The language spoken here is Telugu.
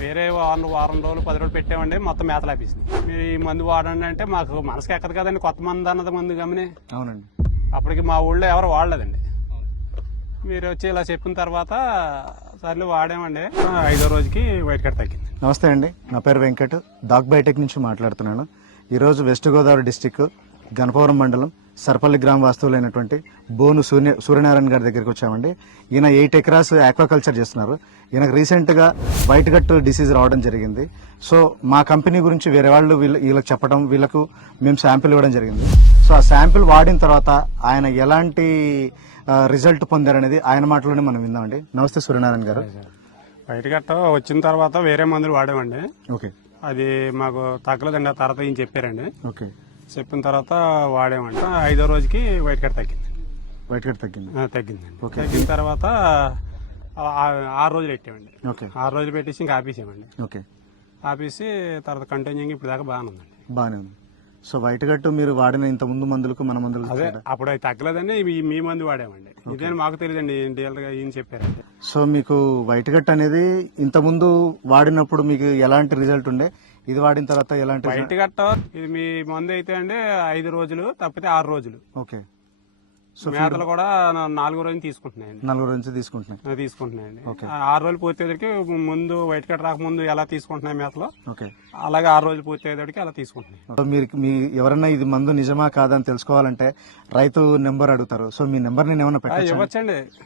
వేరే వారం వారం రోజులు పది రోజులు పెట్టామండి మొత్తం మేతలు ఆపేసింది మీరు ఈ మందు వాడండి అంటే మాకు మనసుకి ఎక్కదు కదండి కొత్త మందు అన్నది మందు గమని. అవునండి. అప్పటికి మా ఊళ్ళో ఎవరు వాడలేదండి. మీరు వచ్చి ఇలా చెప్పిన తర్వాత సర్లు వాడామండి. ఐదో రోజుకి వైట్ కట్ తగ్గింది. నమస్తే అండి. నా పేరు వెంకట్. డాక్ బయోటెక్ నుంచి మాట్లాడుతున్నాను. ఈరోజు వెస్ట్ గోదావరి డిస్టిక్ గణపవరం మండలం సర్పల్లి గ్రామ వాస్తువులైనటువంటి బోను సూర్య సూర్యనారాయణ గారి దగ్గరికి వచ్చామండి. ఈయన ఎయిట్ ఎకరాస్ ఆక్వాకల్చర్ చేస్తున్నారు. ఈయనకు రీసెంట్గా వైట్ గట్ డిసీజ్ రావడం జరిగింది. సో మా కంపెనీ గురించి వేరే వాళ్ళు వీళ్ళ వీళ్ళకి చెప్పడం వీళ్ళకు మేము శాంపిల్ ఇవ్వడం జరిగింది. సో ఆ శాంపిల్ వాడిన తర్వాత ఆయన ఎలాంటి రిజల్ట్ పొందారనేది ఆయన మాటలోనే మనం విందామండి. నమస్తే సూర్యనారాయణ గారు. వైట్ కట్ వచ్చిన తర్వాత వేరే మందులు వాడామండి ఓకే. అది మాకు తగ్గలేదండి ఆ తర్వాత ఈయన చెప్పారండి. ఓకే. చెప్పిన తర్వాత వాడామండి ఐదో రోజుకి వైట్ కట్ తగ్గింది. వైట్ గట్ తగ్గింది. తగ్గిందండి. తగ్గిన తర్వాత ఆరు రోజులు పెట్టామండి. ఓకే. ఆరు రోజులు పెట్టేసి ఇంకా ఆపేసామండి. ఓకే. ఆపేసి తర్వాత కంటిన్యూగా ఇప్పుడు దాకా బాగానే ఉందండి. బాగానే ఉంది. సో వైట్ గట్టు మీరు వాడిన ఇంత ముందు మందులకు మన మందులకు అదే తేడా? అప్పుడు అది తగ్గలేదండి ఇవి మీ మందు వాడామండి. ఇదేని మాకు తెలియదండి డీలర్గా ఈయన చెప్పారండి సో మీకు వైట్ గట్ అనేది ఇంత ముందు వాడినప్పుడు మీకు ఎలాంటి రిజల్ట్ ఉండే? ఇది వాడిన తర్వాత ఎలాంటి బయట గట్ట ఇది మీ మందు అయితే అండి ఐదు రోజులు తప్పితే ఆరు రోజులు. ఓకే. మేతలు కూడా నాలుగో రోజు తీసుకుంటున్నాయండి. నలుగురు నుంచి తీసుకుంటున్నాయి. తీసుకుంటున్నాయండి. ఆ ఆరు రోజులు పూర్తి అయ్యేసరికి ముందు వైట్ కట్ రాకముందు ఎలా తీసుకుంటున్నాయి మేతలు ఓకే. అలాగే ఆరు రోజులు పూర్తి అయ్యేసరికి అలా తీసుకుంటున్నాయి. సో మీరు మీ ఎవరన్నా ఇది మందు నిజమా కాదా అని తెలుసుకోవాలంటే రైతు నెంబర్ అడుగుతారు. సో మీ నెంబర్ నేను ఏమైనా ఆ, పెట్టచ్చు? ఇవ్వచ్చండి.